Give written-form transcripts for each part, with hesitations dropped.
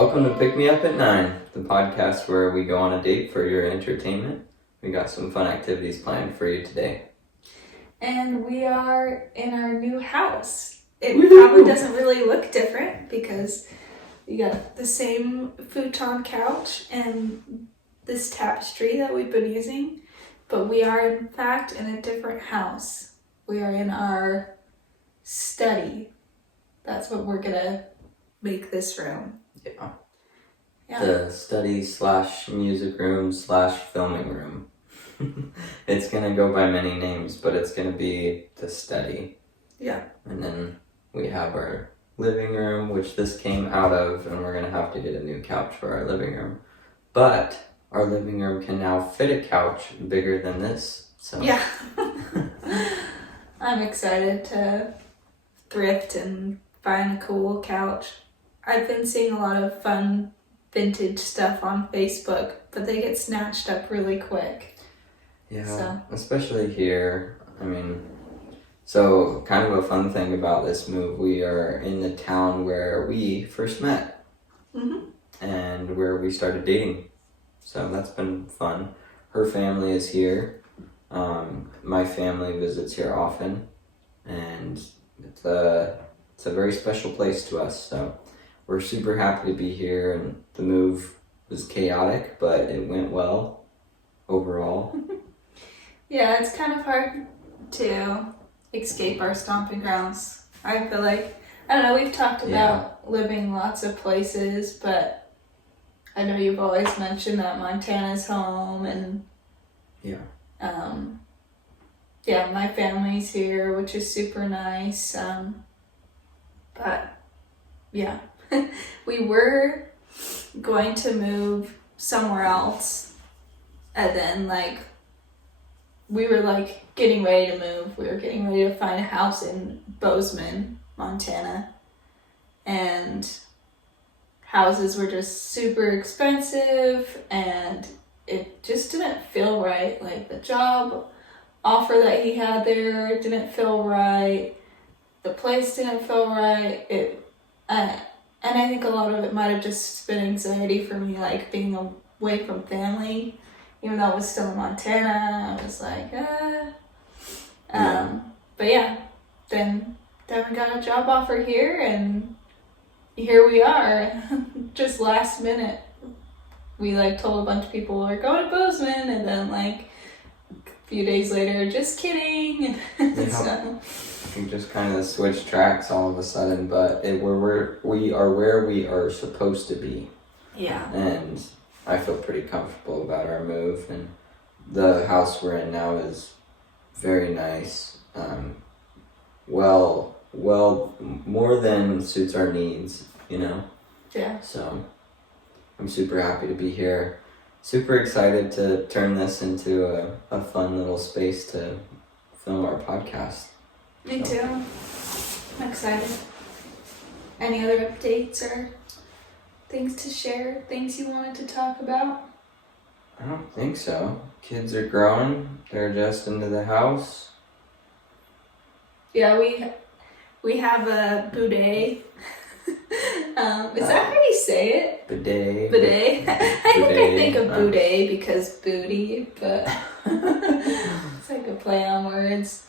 Welcome to Pick Me Up at 9, the podcast where we go on a date for your entertainment. We got some fun activities planned for you today. And we are in our new house. It probably doesn't really look different because you got the same futon couch and this tapestry that we've been using, but we are in fact in a different house. We are in our study. That's what we're gonna make this room. Yeah. The study / music room / filming room. It's gonna go by many names, but it's gonna be the study. Yeah. And then we have our living room, which this came out of, and we're gonna have to get a new couch for our living room. But our living room can now fit a couch bigger than this. So yeah. I'm excited to thrift and find a cool couch. I've been seeing a lot of fun vintage stuff on Facebook, but they get snatched up really quick. Yeah, especially here. I mean, so kind of a fun thing about this move, we are in the town where we first met. Mm-hmm. And where we started dating. So that's been fun. Her family is here. My family visits here often. And it's a very special place to us. So we're super happy to be here. And the move was chaotic, but it went well overall. Yeah, it's kind of hard to escape our stomping grounds. I feel like, I don't know, we've talked about living lots of places, but I know you've always mentioned that Montana's home, and my family's here, which is super nice. But yeah, we were going to move somewhere else, and then we were getting ready to move. We were getting ready to find a house in Bozeman, Montana, and houses were just super expensive, and it just didn't feel right. Like, the job offer that he had there didn't feel right. The place didn't feel right. And I think a lot of it might have just been anxiety for me, like being away from family. Even though I was still in Montana, I was like, But yeah, then Devin got a job offer here, and here we are. Just last minute, we told a bunch of people we're going to Bozeman, and then a few days later, just kidding. So We just kind of switched tracks all of a sudden, but we are where we are supposed to be. Yeah. And I feel pretty comfortable about our move, and the house we're in now is very nice. Well, more than suits our needs, Yeah. So I'm super happy to be here. Super excited to turn this into a fun little space to film our podcast. Me too. I'm excited. Any other updates or things to share? Things you wanted to talk about? I don't think so. Kids are growing. They're adjusting to the house. Yeah, we have a bidet. Is that how you say it? Bidet. Bidet. I think of boudet because booty, but it's like a play on words.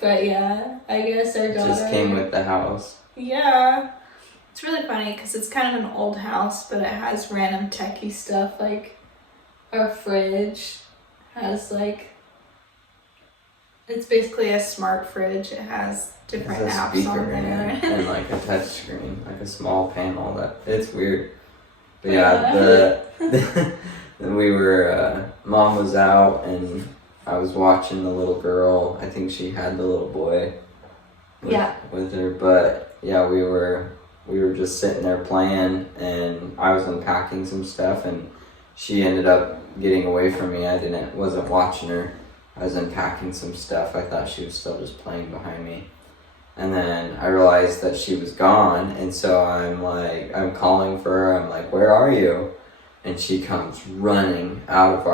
But yeah, I guess our daughter just came with the house. Yeah. It's really funny because it's kind of an old house, but it has random techie stuff. Like, our fridge has it's basically a smart fridge. It has different apps on there. And a touch screen, a small panel. It's weird. But yeah, we were, Mom was out and I was watching the little girl. I think she had the little boy with her. But yeah, we were just sitting there playing, and I was unpacking some stuff, and she ended up getting away from me. I wasn't watching her. I was unpacking some stuff. I thought she was still just playing behind me. And then I realized that she was gone, and so I'm calling for her. I'm like, "Where are you?" And she comes running out of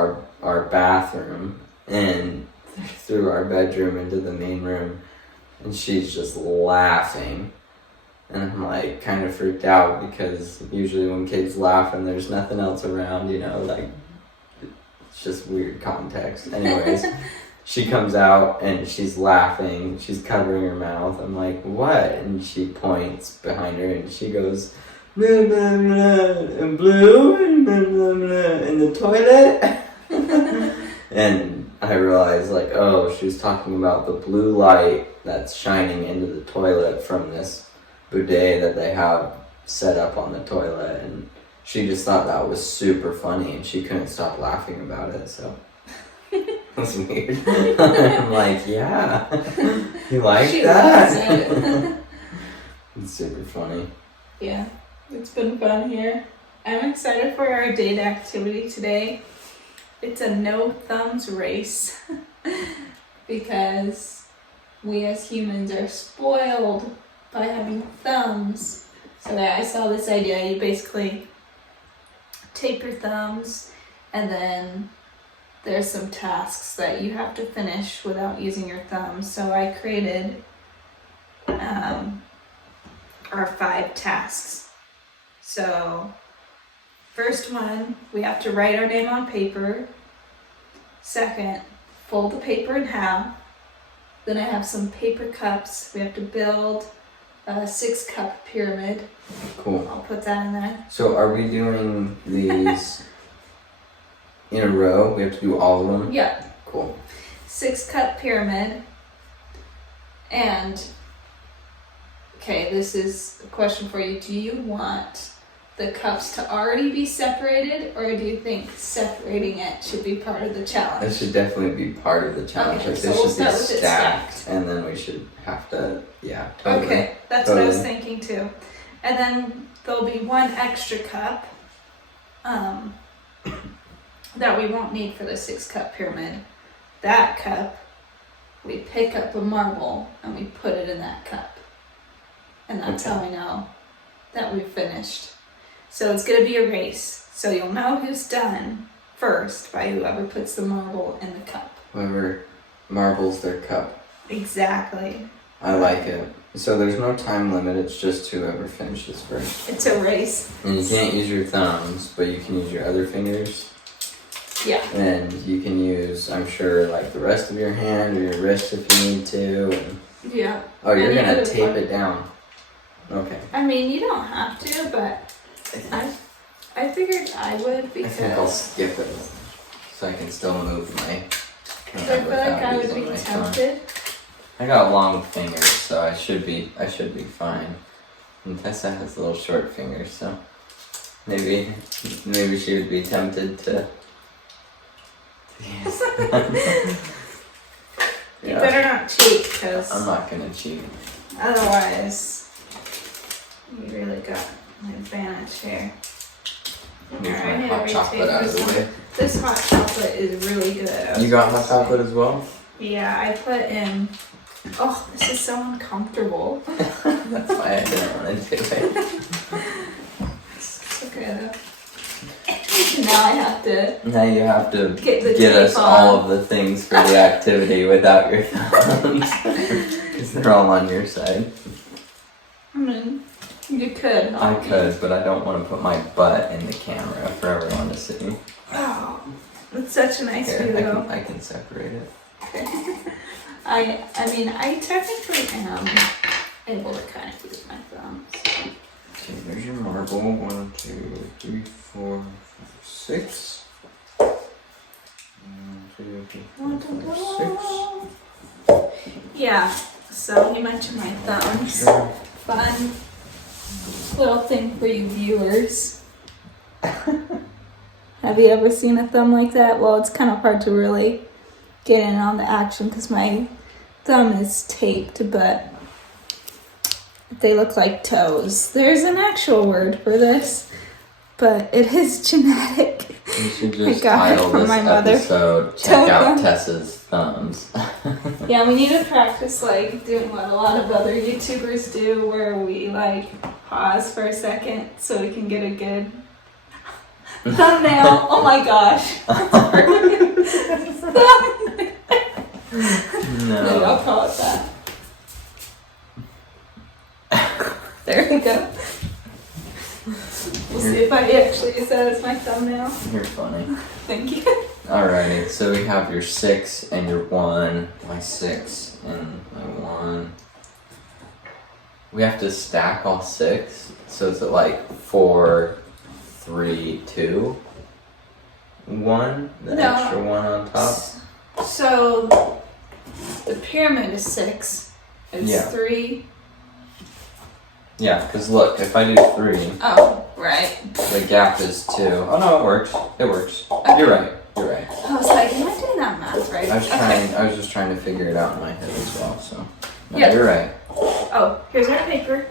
our bathroom and through our bedroom into the main room, and she's just laughing. And I'm like kind of freaked out because usually when kids laugh and there's nothing else around, you know, like it's just weird context. Anyways, she comes out and she's laughing. She's covering her mouth. I'm like, what? And she points behind her and she goes, blah, blah, blah, and blue and blah, blah, blah, in the toilet. And I realized, like, oh, she was talking about the blue light that's shining into the toilet from this bidet that they have set up on the toilet. And she just thought that was super funny and she couldn't stop laughing about it, so that's weird. I'm like, yeah, you like She that? loves it. It's super funny. Yeah, it's been fun here. I'm excited for our date activity today. It's a no thumbs race because we as humans are spoiled by having thumbs. So I saw this idea. You basically tape your thumbs and then there's some tasks that you have to finish without using your thumbs. So I created our 5 tasks. So first one, we have to write our name on paper. Second, fold the paper in half. Then I have some paper cups. We have to build a 6-cup pyramid. Cool. I'll put that in there. So are we doing these in a row? We have to do all of them? Yeah. Cool. 6-cup pyramid. And, okay, this is a question for you. Do you want the cups to already be separated, or do you think separating it should be part of the challenge? That should definitely be part of the challenge. Okay, like so this we'll should be start with it stacked, and then we should have to, yeah, totally. Okay, that's what I was thinking too. And then there'll be 1 extra cup that we won't need for the 6-cup pyramid. That cup, we pick up a marble and we put it in that cup. And that's how we know that we've finished. So it's going to be a race. So you'll know who's done first by whoever puts the marble in the cup. Whoever marbles their cup. Exactly. I like it. So there's no time limit, it's just whoever finishes first. It's a race. And you can't use your thumbs, but you can use your other fingers. Yeah. And you can use, I'm sure, like the rest of your hand or your wrist if you need to. And... Yeah. Oh, you're And going to either tape one. it down. Okay. I mean, you don't have to, but I figured I would I because think I'll skip it so I can still move my I feel like I would be tempted. I got long fingers, so I should be fine. And Tessa has little short fingers, so maybe she would be tempted to use them. You better not cheat, because I'm not gonna cheat. otherwise you really got an advantage here. Move Alright, my I need hot to chocolate retake out of this the one. way. This hot chocolate is really good. You got hot chocolate as well? Yeah, I put in. Oh, this is so uncomfortable. That's why I didn't want to do it. It's okay though. Now I have to Now you have to get the get us tape all on. of the things for the activity without your thumbs. Because they're all on your side. I mean, you could. I could, but I don't want to put my butt in the camera for everyone to see. Oh, it's such a nice Here, view though. I can separate it. Okay. I mean, I technically am able to kind of use my thumbs. Okay, there's your marble. 1, 2, 3, 4, 5, 6. 1, 2, 3, 4, 5, 6. Yeah, so you mentioned my thumbs. Sure. Fun little thing for you viewers. Have you ever seen a thumb like that? Well, it's kind of hard to really get in on the action because my thumb is taped, but they look like toes. There's an actual word for this, but it is genetic. You should just got it title from this my mother. episode, Check Toe Out thumb. Tessa's Thumbs. Yeah, we need to practice like doing what a lot of other YouTubers do, where we like pause for a second so we can get a good thumbnail. Oh my gosh. Maybe I'll No. call it that. There we go. We'll see if I actually use that as my thumbnail. You're funny. Thank you. Alrighty, so we have your 6 and your 1. My 6 and my 1. We have to stack all 6. So is it like 4, 3, 2, 1? The No. extra 1 on top? So the pyramid is 6. It's Yeah. 3. Yeah, because look, if I do 3, Oh, right. the gap is 2. Oh no, it works. It works. Okay. You're right. You're right. I was like, am I doing that math right? I was just trying to figure it out in my head as well, so. No, Yeah. you're right. Oh, here's our paper.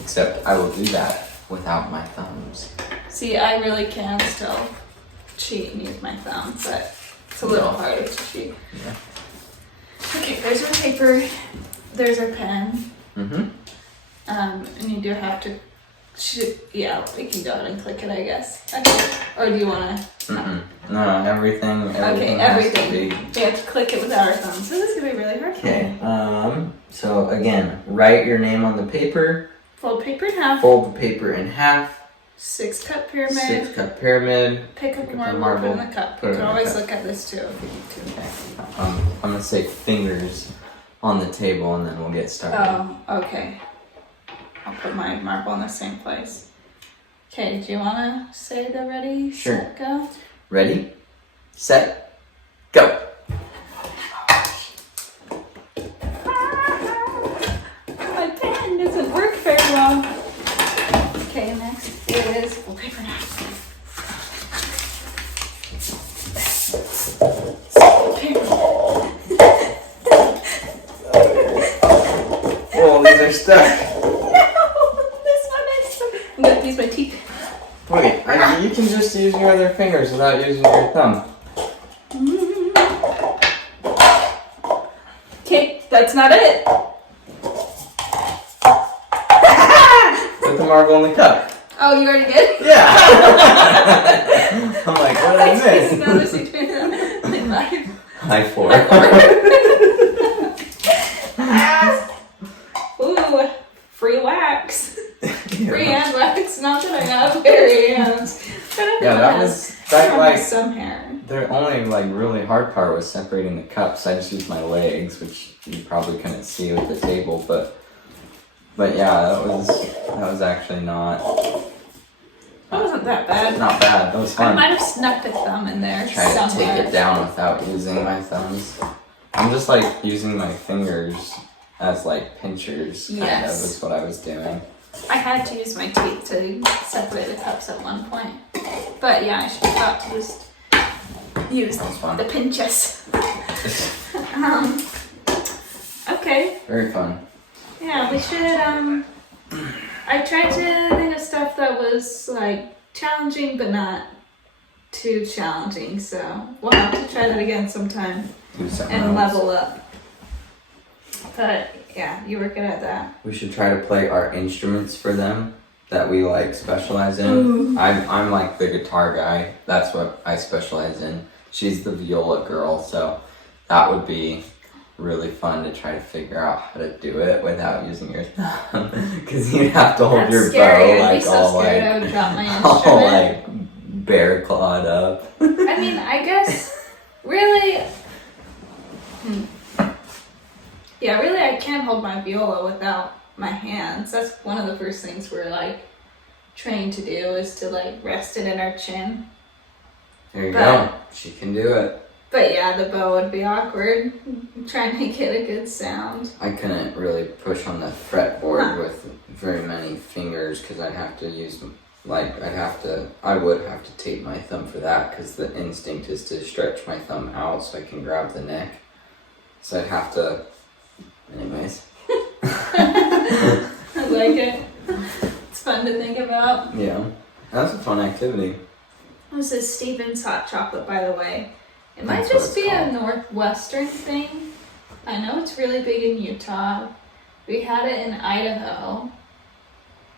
Except I will do that without my thumbs. See, I really can still cheat and use my thumb, but it's a little harder to cheat. Yeah. Okay, there's our paper. There's our pen. Mm-hmm. And you do have to yeah, we can go ahead and click it, I guess. Okay. Or do you want to? Mm-mm. No, everything Okay, has everything. to be. We have to click it without our thumbs. So this is going to be really hard. Okay, so again, write your name on the paper, Fold paper in half. fold the paper in half, 6-cup pyramid. 6-cup pyramid. Pick up a the marble, put it in the cup. put You it can in the always cup. look at this too if you need to. Okay, I'm gonna say fingers on the table and then we'll get started. Oh, okay. I'll put my marble in the same place. Okay, do you want to say the ready, Sure. set, go? Ready, set, go. My pen doesn't work very well. Okay, next is full paper now. Whoa, these are stuck. This one is so... I'm going to use my teeth. Wait, you can just use your other fingers without using your thumb. Okay, that's not it. Put the marble in the cup. Oh, you already did? Yeah. I'm like, what did I miss? High 4. Ooh, free wax. Free hand wax. Not that I have hairy hands. But I Yeah, that have like some hair. the only like really hard part was separating the cups. I just used my legs, which you probably couldn't see with the table, but yeah, that was actually not That wasn't that bad. bad. That was I fun. might have snuck a thumb in there Trying to somewhere. take it down without using my thumbs. I'm just like using my fingers as like pinchers, kind Yes. of, is what I was doing. I had to use my teeth to separate the cups at one point. But yeah, I should have thought to just use That was fun. the pinches. Okay. Very fun. Yeah, we should, I tried to think of stuff that was, like, challenging, but not too challenging, so we'll have to try that again sometime Do something and else. level up. But, yeah, you were good at that. We should try to play our instruments for them that we like specialize in. Ooh. I'm like the guitar guy. That's what I specialize in. She's the viola girl, so that would be really fun to try to figure out how to do it without using your thumb, because you'd have to hold That's your scary. bow I'd be like so all scared I like would drop my all instrument. like bear clawed up. I mean, I guess, really, yeah, really, I can't hold my viola without my hands. That's one of the first things we're, like, trained to do is to, like, rest it in our chin. There you But- go. She can do it. But yeah, the bow would be awkward. Trying to get a good sound. I couldn't really push on the fretboard Huh. with very many fingers because I'd have to use, like, I would have to tape my thumb for that because the instinct is to stretch my thumb out so I can grab the neck. So I'd have to, anyways. I like it. It's fun to think about. Yeah, that's a fun activity. This is Stevens hot chocolate, by the way. It might That's what just it's be a called. Northwestern thing. I know it's really big in Utah. We had it in Idaho.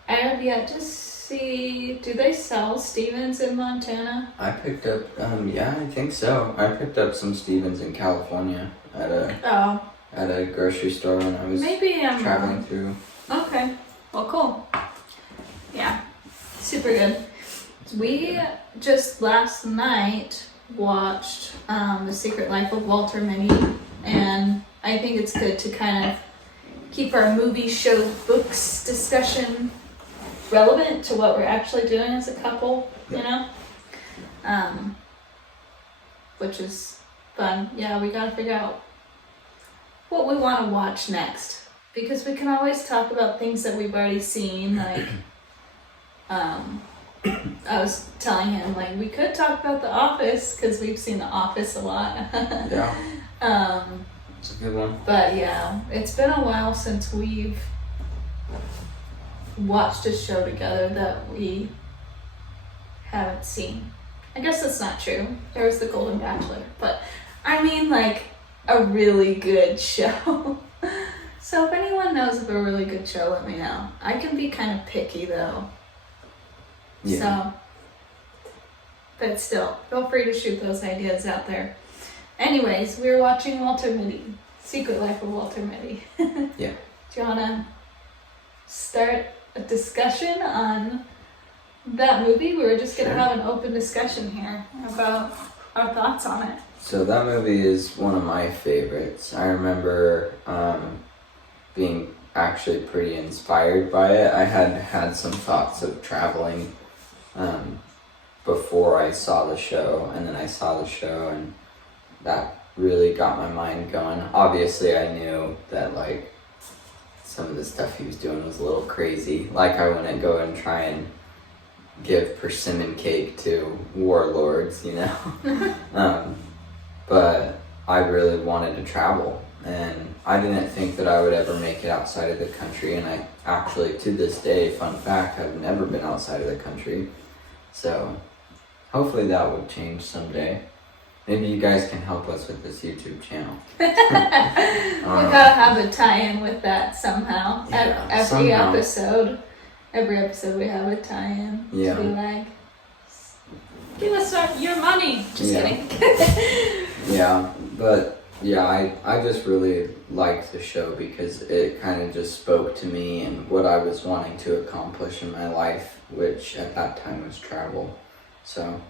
I have yet to see. Do they sell Stevens in Montana? I picked up, yeah, I think so. I picked up some Stevens in California at Oh, a grocery store when I was maybe I'm traveling through. Okay. Well, cool. super good. We just last night watched The Secret Life of Walter Mitty, and I think it's good to kind of keep our movie, shows, books discussion relevant to what we're actually doing as a couple, you know? Which is fun. Yeah, we gotta figure out what we want to watch next, because we can always talk about things that we've already seen, like I was telling him, like, we could talk about The Office because we've seen The Office a lot. Yeah. It's a good one. But yeah, it's been a while since we've watched a show together that we haven't seen. I guess that's not true. There was The Golden Bachelor, but I mean, like, a really good show. So if anyone knows of a really good show, let me know. I can be kind of picky though. Yeah. So, but still, feel free to shoot those ideas out there. Anyways, we were watching Walter Mitty, Secret Life of Walter Mitty. Yeah. Do you want to start a discussion on that movie? We were just going to have an open discussion here about our thoughts on it. So that movie is one of my favorites. I remember being actually pretty inspired by it. I had some thoughts of traveling before I saw the show, and then I saw the show, and that really got my mind going. Obviously, I knew that, like, some of the stuff he was doing was a little crazy. Like, I wouldn't go and try and give persimmon cake to warlords, you know? But I really wanted to travel, and I didn't think that I would ever make it outside of the country, and I actually, to this day, fun fact, have never been outside of the country. So hopefully that would change someday. Maybe you guys can help us with this YouTube channel. We gotta have a tie-in with that somehow. Yeah, every somehow. every episode we have a tie-in. Yeah. To be like, give us your money. Just Yeah. kidding. Yeah, but yeah, I just really liked the show because it kind of just spoke to me and what I was wanting to accomplish in my life, which at that time was travel. So,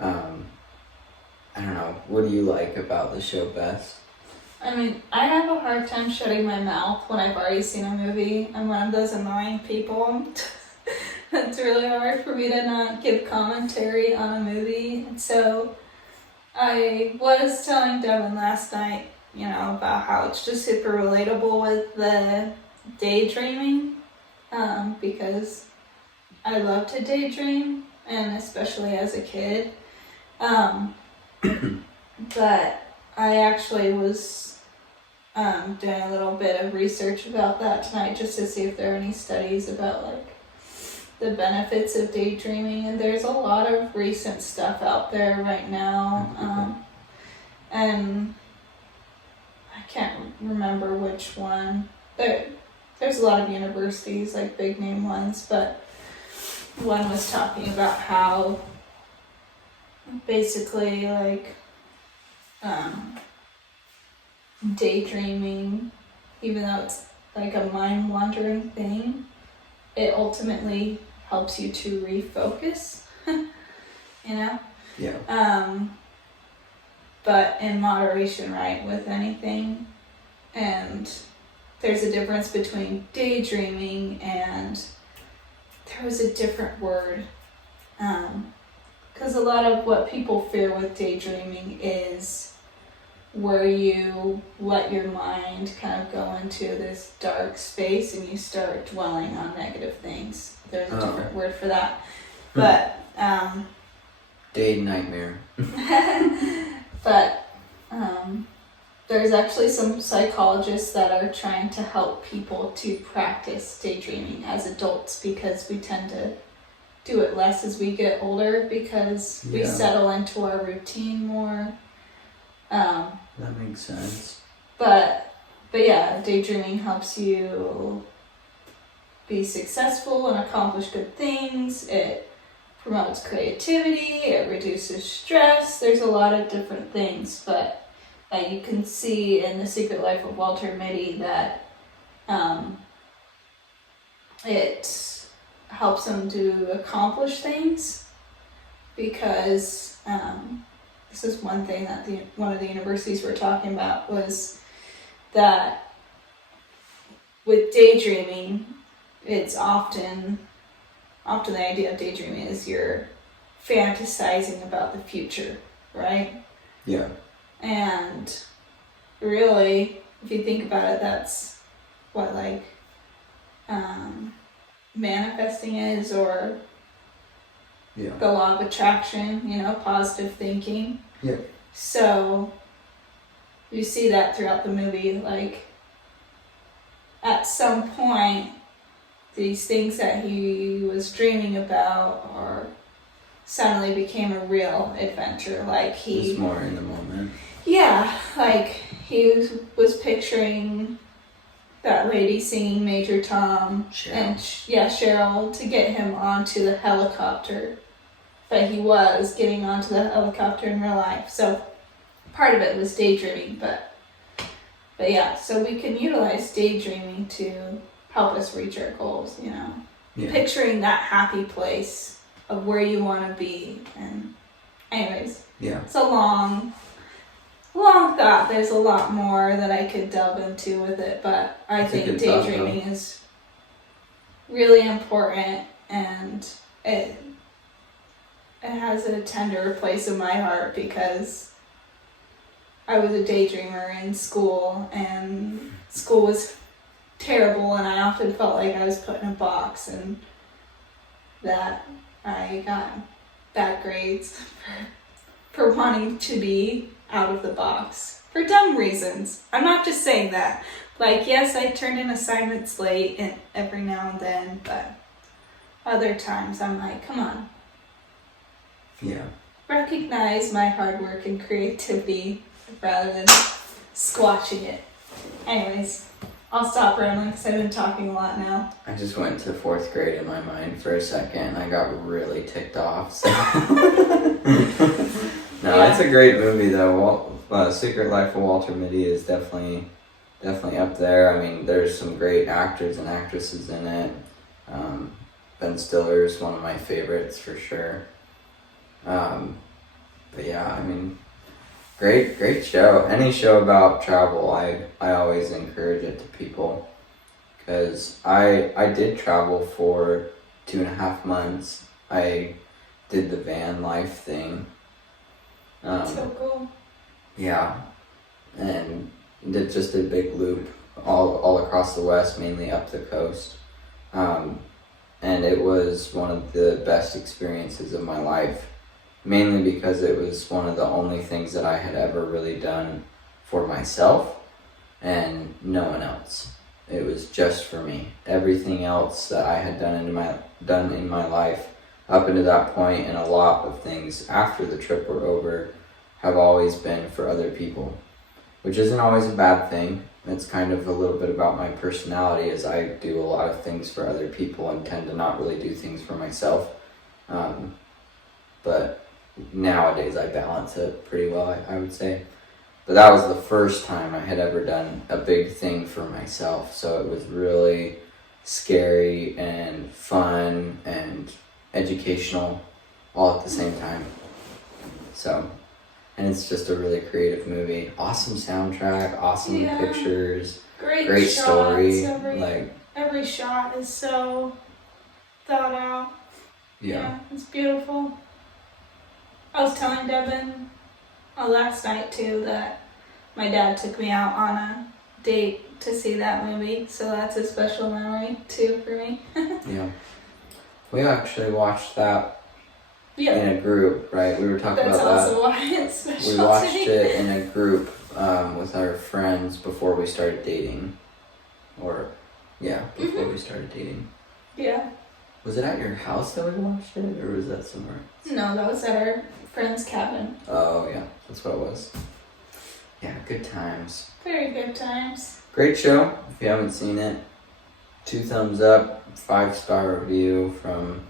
I don't know. What do you like about the show best? I mean, I have a hard time shutting my mouth when I've already seen a movie. I'm one of those annoying people. It's really hard for me to not give commentary on a movie. And so I was telling Devin last night, you know, about how it's just super relatable with the daydreaming, because I love to daydream, and especially as a kid. But I actually was doing a little bit of research about that tonight just to see if there are any studies about, like, the benefits of daydreaming, and there's a lot of recent stuff out there right now, and I can't remember which one. There's a lot of universities, like big name ones, but one was talking about how basically, like, daydreaming, even though it's like a mind-wandering thing, it ultimately helps you to refocus, you know? Yeah. But in moderation, right, with anything. And there's a difference between daydreaming and there was a different word. Because a lot of what people fear with daydreaming is where you let your mind kind of go into this dark space and you start dwelling on negative things. There's a different word for that. But, Day nightmare. but, there's actually some psychologists that are trying to help people to practice daydreaming as adults, because we tend to do it less as we get older because we settle into our routine more. That makes sense. But yeah, daydreaming helps you be successful and accomplish good things. It promotes creativity. It reduces stress. There's a lot of different things, but you can see in The Secret Life of Walter Mitty that it helps them to accomplish things, because this is one thing that one of the universities were talking about, was that with daydreaming, it's often the idea of daydreaming is you're fantasizing about the future, right? Yeah. And really, if you think about it, that's what like manifesting is, or Yeah. the law of attraction, positive thinking. Yeah. So you see that throughout the movie, like at some point, these things that he was dreaming about or suddenly became a real adventure. Like He was more in the moment. yeah, like he was picturing that lady singing Major Tom, Cheryl. and Cheryl, to get him onto the helicopter. But he was getting onto the helicopter in real life. So part of it was daydreaming, but yeah, so we can utilize daydreaming to help us reach our goals, Yeah. Picturing that happy place of where you want to be. And anyways, Yeah. it's a long thought. There's a lot more that I could delve into with it, but I It's a think good thought, daydreaming is really important, and it has a tender place in my heart, because I was a daydreamer in school, and school was terrible, and I often felt like I was put in a box, and that I got bad grades for wanting to be out of the box for dumb reasons. I'm not just saying that. Like, yes, I turned in assignments late and every now and then, but other times I'm like, come on. Yeah. Recognize my hard work and creativity rather than squashing it. Anyways, I'll stop rambling because I've been talking a lot now. I just went to 4th grade in my mind for a second, and I got really ticked off. So. No, Yeah. It's a great movie though. Secret Life of Walter Mitty is definitely up there. I mean, there's some great actors and actresses in it. Ben Stiller is one of my favorites for sure. But yeah, I mean, great show. Any show about travel, I always encourage it to people, because I did travel for 2.5 months. I did the van life thing. So cool. Yeah, and did just a big loop all across the West, mainly up the coast. And it was one of the best experiences of my life, mainly because it was one of the only things that I had ever really done for myself and no one else. It was just for me. Everything else that I had done in my life up until that point, and a lot of things after the trip were over, have always been for other people, which isn't always a bad thing. It's kind of a little bit about my personality, as I do a lot of things for other people and tend to not really do things for myself. But nowadays I balance it pretty well, I would say. But that was the first time I had ever done a big thing for myself, so it was really scary and fun and educational all at the same time. So, and it's just a really creative movie. Awesome soundtrack, awesome pictures, great shots, story. Every shot is so thought out. Yeah, it's beautiful. I was telling Devin last night too that my dad took me out on a date to see that movie, so that's a special memory too for me. Yeah. We actually watched that Yeah. in a group, right? We were talking That's about that. also why it's special. We watched it in a group with our friends before we started dating. Before we started dating. Yeah. Was it at your house that we watched it, or was that somewhere? No, that was at our friend's cabin. Oh, yeah. That's what it was. Yeah, good times. Very good times. Great show. If you haven't seen it, 2 thumbs up, 5-star review from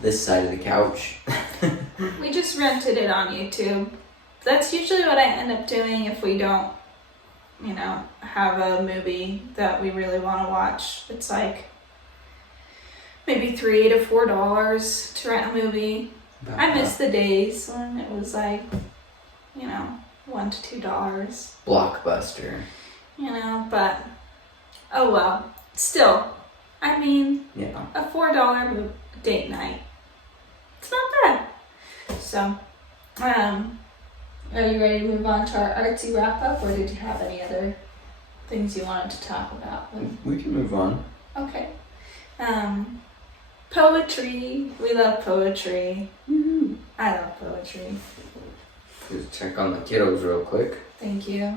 this side of the couch. We just rented it on YouTube. That's usually what I end up doing if we don't, have a movie that we really want to watch. It's like, maybe $3 to $4 to rent a movie. About I miss that. the days when it was like, $1 to $2. Blockbuster. But oh well. Still, I mean, Yeah. a $4 date night. It's not bad. So, are you ready to move on to our artsy wrap up, or did you have any other things you wanted to talk about? We can move on. Okay. Poetry. We love poetry. Mm-hmm. I love poetry. Just check on the kiddos real quick. Thank you.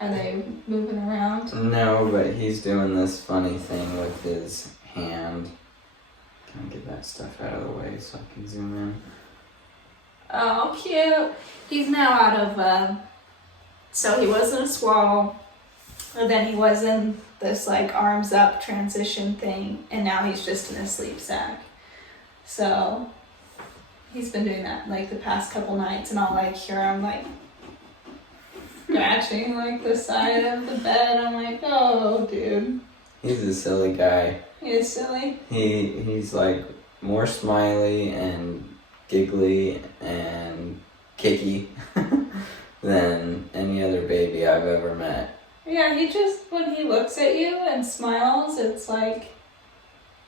Are they moving around? No, but he's doing this funny thing with his hand. Can I get that stuff out of the way so I can zoom in? Oh, cute. He's now out of, so he was in a squall, and then he was in this like arms up transition thing, and now he's just in a sleep sack. So he's been doing that like the past couple nights, and I'll like hear him like scratching like the side of the bed. I'm like, oh, dude. He's a silly guy. He is silly. He's like more smiley and giggly and kicky than any other baby I've ever met. Yeah, he just, when he looks at you and smiles, it's like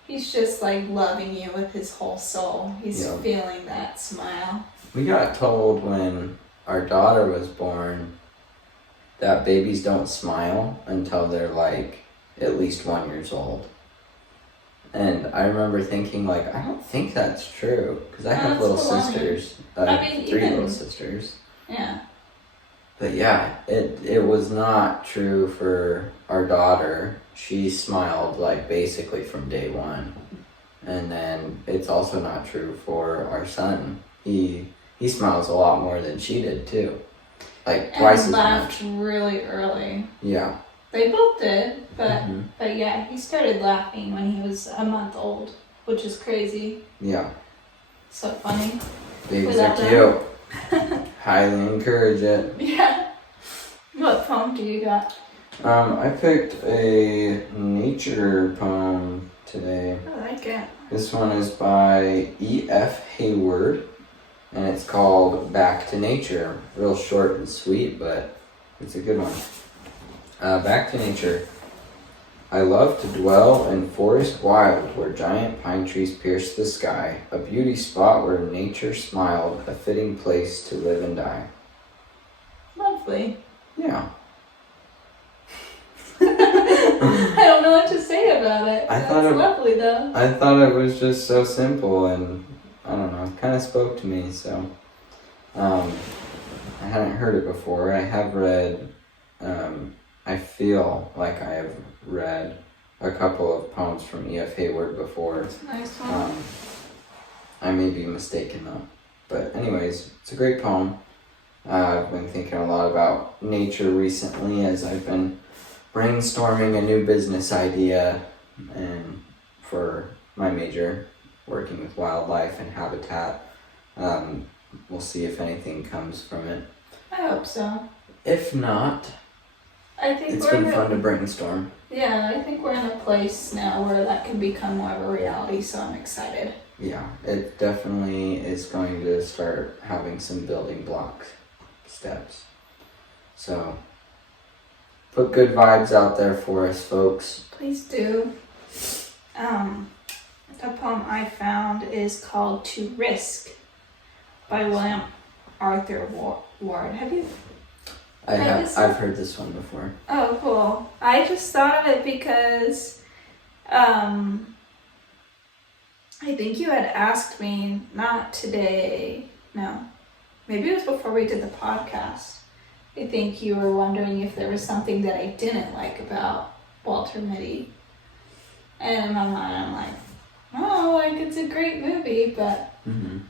he's just like loving you with his whole soul. He's feeling that smile. We got told when our daughter was born that babies don't smile until they're like at least 1 year old. And I remember thinking, like, I don't think that's true. Because I have little sisters. Three little sisters. Yeah. But yeah, it was not true for our daughter. She smiled, like, basically from day one. And then it's also not true for our son. He smiles a lot more than she did, too. Like, twice as much. And laughed really early. Yeah. They both did, but yeah, he started laughing when he was a month old, which is crazy. Yeah. So funny. Babies are cute. Highly encourage it. Yeah. What poem do you got? I picked a nature poem today. I like it. This one is by E.F. Hayward, and it's called Back to Nature. Real short and sweet, but it's a good one. Back to nature. I love to dwell in forest wild, where giant pine trees pierce the sky, a beauty spot where nature smiled, a fitting place to live and die. Lovely. Yeah. I don't know what to say about it. That's lovely, though. I thought it was just so simple, and I don't know, it kind of spoke to me, so I hadn't heard it before. I have read I feel like I have read a couple of poems from E.F. Hayward before. That's a nice one. I may be mistaken though. But anyways, it's a great poem. I've been thinking a lot about nature recently as I've been brainstorming a new business idea and for my major, working with wildlife and habitat. We'll see if anything comes from it. I hope so. If not, I think it's been fun to brainstorm. Yeah, I think we're in a place now where that can become more of a reality, so I'm excited. Yeah, it definitely is going to start having some building block steps. So, put good vibes out there for us, folks. Please do. The poem I found is called To Risk by William Arthur Ward. Have you? I've heard this one before. Oh, cool. I just thought of it because I think you had asked me, not today, no, maybe it was before we did the podcast. I think you were wondering if there was something that I didn't like about Walter Mitty. And in my mind, I'm like, oh, like it's a great movie, but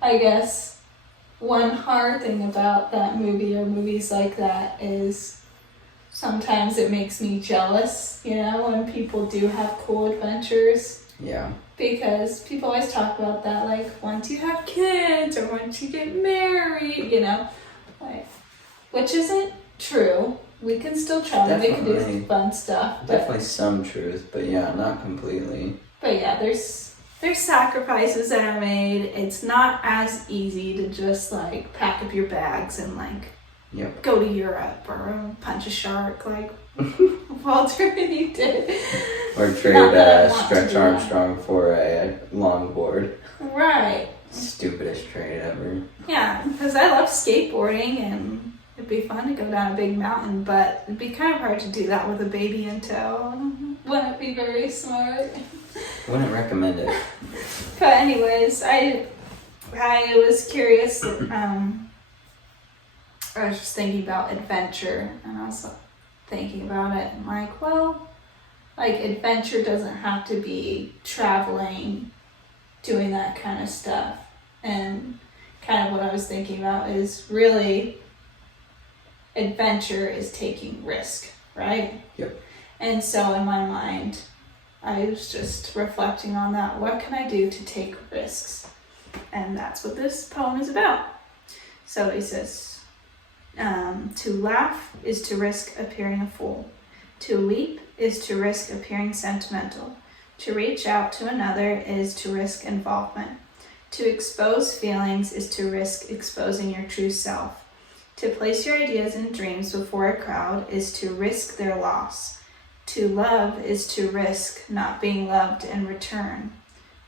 I guess one hard thing about that movie or movies like that is sometimes it makes me jealous, when people do have cool adventures. Yeah. Because people always talk about that, like, once you have kids or once you get married, like, which isn't true. we can still travel. We can do Definitely. fun stuff. But, Definitely some truth, but yeah, not completely. but yeah, there's sacrifices that are made. It's not as easy to just like pack up your bags and like Yep. go to Europe or punch a shark like Walter Mitty did. Or trade Not that I want to Stretch do that. Armstrong for a longboard. Right. Stupidest trade ever. Yeah, because I love skateboarding and it'd be fun to go down a big mountain, but it'd be kind of hard to do that with a baby in tow. Wouldn't be very smart. Wouldn't recommend it. But anyways, I was curious. I was just thinking about adventure, and I was thinking about it. And like, well, like adventure doesn't have to be traveling, doing that kind of stuff. And kind of what I was thinking about is really adventure is taking risk, right? Yep. And so in my mind, I was just reflecting on that. What can I do to take risks? And that's what this poem is about. So he says, to laugh is to risk appearing a fool. To weep is to risk appearing sentimental. To reach out to another is to risk involvement. To expose feelings is to risk exposing your true self. To place your ideas and dreams before a crowd is to risk their loss. To love is to risk not being loved in return.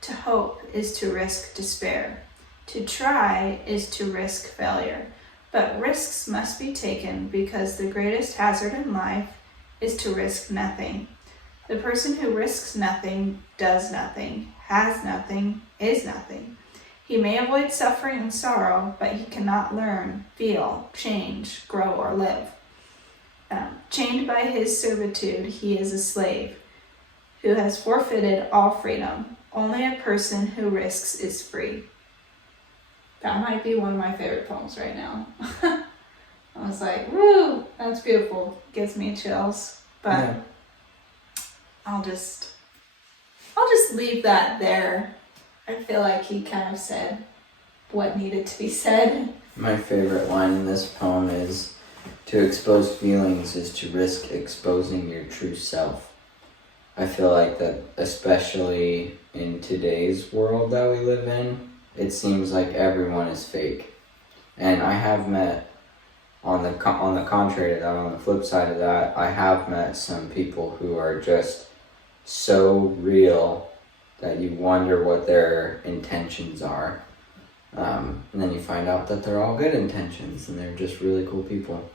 To hope is to risk despair. To try is to risk failure. But risks must be taken because the greatest hazard in life is to risk nothing. The person who risks nothing does nothing, has nothing, is nothing. He may avoid suffering and sorrow, but he cannot learn, feel, change, grow, or live. Chained by his servitude, he is a slave who has forfeited all freedom. Only a person who risks is free. That might be one of my favorite poems right now. I was like, woo, that's beautiful. Gives me chills. But Yeah. I'll just leave that there. I feel like he kind of said what needed to be said. My favorite line in this poem is, to expose feelings is to risk exposing your true self. I feel like that, especially in today's world that we live in, it seems like everyone is fake. And I have met, on the contrary to that, on the flip side of that, I have met some people who are just so real that you wonder what their intentions are. And then you find out that they're all good intentions and they're just really cool people.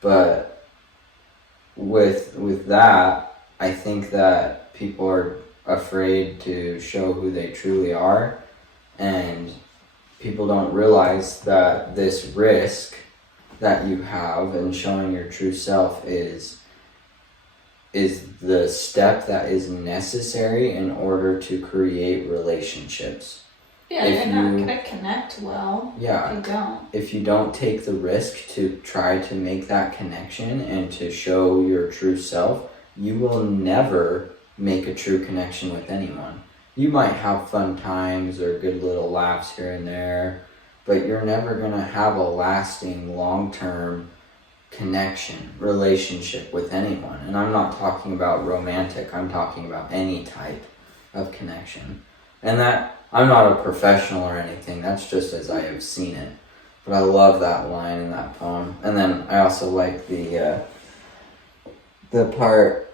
But with that, I think that people are afraid to show who they truly are, and people don't realize that this risk that you have in showing your true self is the step that is necessary in order to create relationships. Yeah, If you're not you- going to connect well Yeah. if you don't. If you don't take the risk to try to make that connection and to show your true self, you will never make a true connection with anyone. You might have fun times or good little laughs here and there, but you're never going to have a lasting, long-term connection, relationship with anyone. And I'm not talking about romantic, I'm talking about any type of connection. And that, I'm not a professional or anything, that's just as I have seen it. But I love that line in that poem. And then I also like the part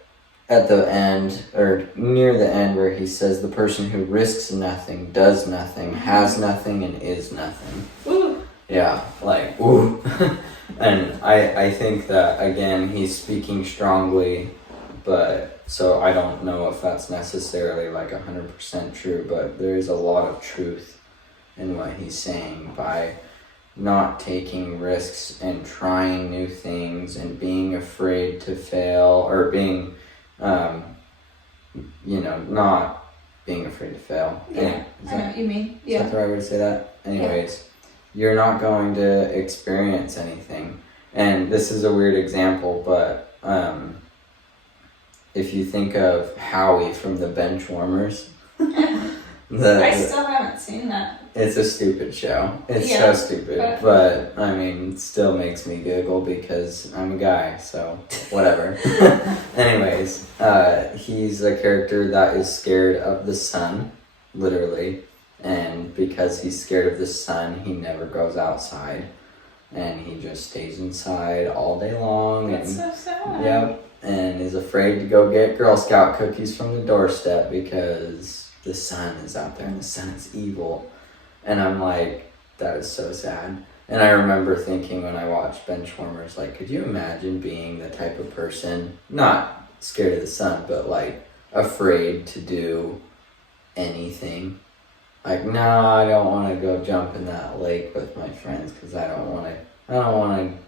at the end, or near the end, where he says the person who risks nothing, does nothing, has nothing, and is nothing. Ooh. Yeah, like, ooh. And I think that, again, he's speaking strongly, but so I don't know if that's necessarily like 100% true, but there is a lot of truth in what he's saying by not taking risks and trying new things and being afraid to fail, or being, not being afraid to fail. Yeah, I know what you mean. Is that the right way to say that? Anyways, you're not going to experience anything. And this is a weird example, but if you think of Howie from the Benchwarmers, I still haven't not seen that. It's a stupid show. It's Yeah, so stupid. But, I mean, it still makes me giggle because I'm a guy, so whatever. Anyways, he's a character that is scared of the sun, literally. And because he's scared of the sun, he never goes outside. And he just stays inside all day long. That's and so sad. Yep. And is afraid to go get Girl Scout cookies from the doorstep because the sun is out there and the sun is evil. And I'm like, that is so sad. And I remember thinking when I watched Benchwarmers, like, could you imagine being the type of person, not scared of the sun, but like afraid to do anything? Like, no, I don't want to go jump in that lake with my friends because I don't want to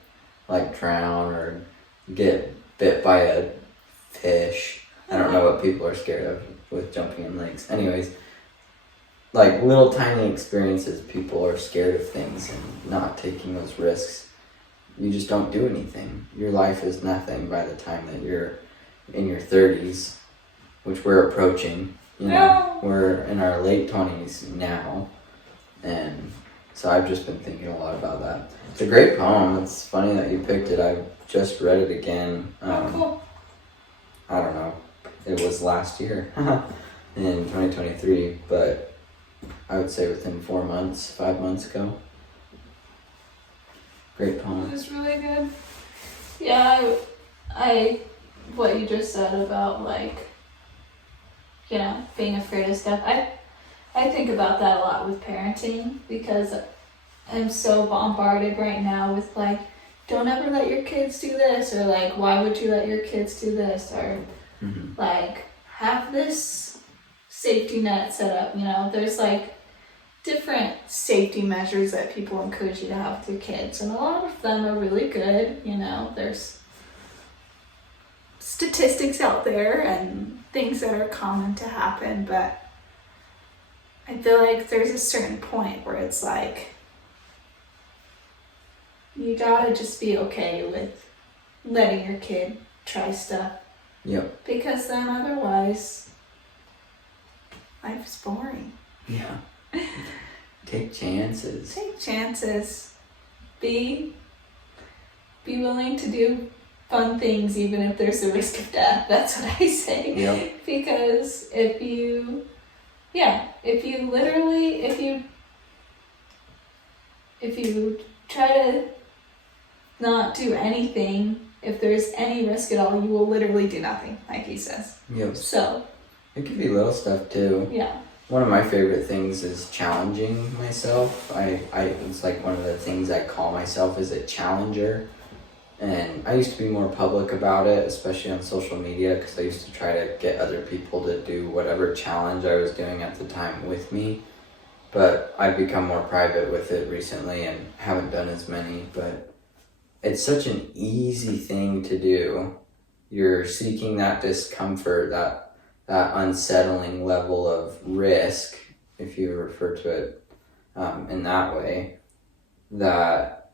like drown or get bit by a fish. I don't know what people are scared of with jumping in lakes. Anyways, like little tiny experiences, people are scared of things and not taking those risks. You just don't do anything. Your life is nothing by the time that you're in your 30s, which we're approaching. You know, we're in our late 20s now, and so I've just been thinking a lot about that. It's a great poem. It's funny that you picked it. I just read it again. Cool. I don't know. It was last year in 2023, but I would say within 5 months ago. Great poem. It was really good. Yeah, I what you just said about like, you know, being afraid of stuff. I think about that a lot with parenting because I'm so bombarded right now with like, don't ever let your kids do this, or like, why would you let your kids do this, or like, have this safety net set up. You know, there's like different safety measures that people encourage you to have with your kids, and a lot of them are really good. You know, there's statistics out there and things that are common to happen, but I feel like there's a certain point where it's like you gotta just be okay with letting your kid try stuff. Yep. Because then otherwise life's boring. Yeah. Take chances. Take chances. Be willing to do fun things even if there's the risk of death. That's what I say. Yep. Because if you try to not do anything, if there's any risk at all, you will literally do nothing, like he says. Yep. So It could be little stuff too. yeah. One of my favorite things is challenging myself. It's like one of the things I call myself is a challenger. And I used to be more public about it, especially on social media, because I used to try to get other people to do whatever challenge I was doing at the time with me. But I've become more private with it recently and haven't done as many. But it's such an easy thing to do. You're seeking that discomfort, that unsettling level of risk, if you refer to it in that way, that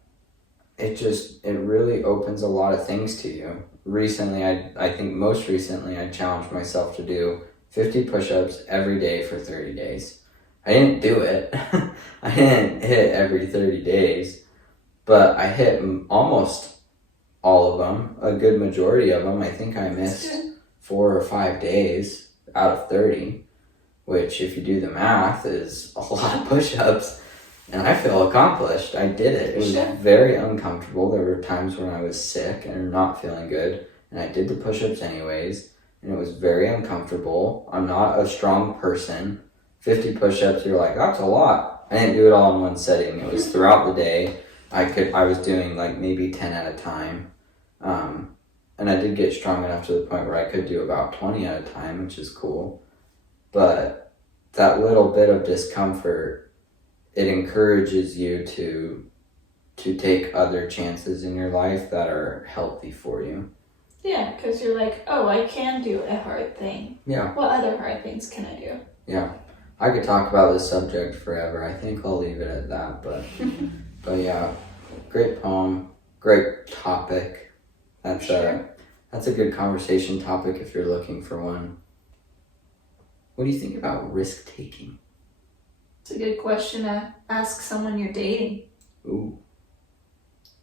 it really opens a lot of things to you. Recently, I think most recently, I challenged myself to do 50 push-ups every day for 30 days. I didn't do it. I didn't hit every 30 days, but I hit almost all of them, a good majority of them. I think I missed 4 or 5 days out of 30, which if you do the math is a lot of push-ups. And I feel accomplished. I did it. It was very uncomfortable. There were times when I was sick and not feeling good. And I did the push-ups anyways. And it was very uncomfortable. I'm not a strong person. 50 push-ups, you're like, that's a lot. I didn't do it all in one setting. It was throughout the day. I was doing like maybe 10 at a time. And I did get strong enough to the point where I could do about 20 at a time, which is cool. But that little bit of discomfort, it encourages you to take other chances in your life that are healthy for you. Yeah, because you're like, oh, I can do a hard thing. Yeah. What other hard things can I do? Yeah. I could talk about this subject forever. I think I'll leave it at that. But yeah, great poem, great topic. That's a good conversation topic if you're looking for one. What do you think about risk taking? It's a good question to ask someone you're dating. Ooh.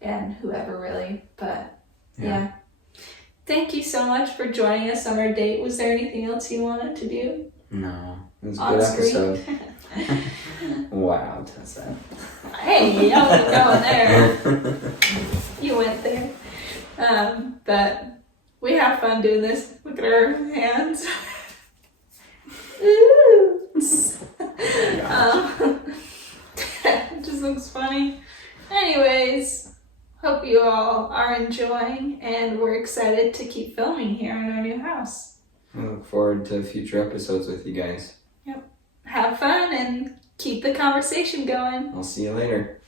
And whoever really, but Yeah. yeah. Thank you so much for joining us on our date. Was there anything else you wanted to do? No. It was a On good screen? episode. Wow, Tessa. Hey, I wasn't going there. You went there. But we have fun doing this. Look at our hands. Ooh. It just looks funny. Anyways, hope you all are enjoying, and we're excited to keep filming here in our new house. I look forward to future episodes with you guys. Have fun and keep the conversation going. I'll see you later.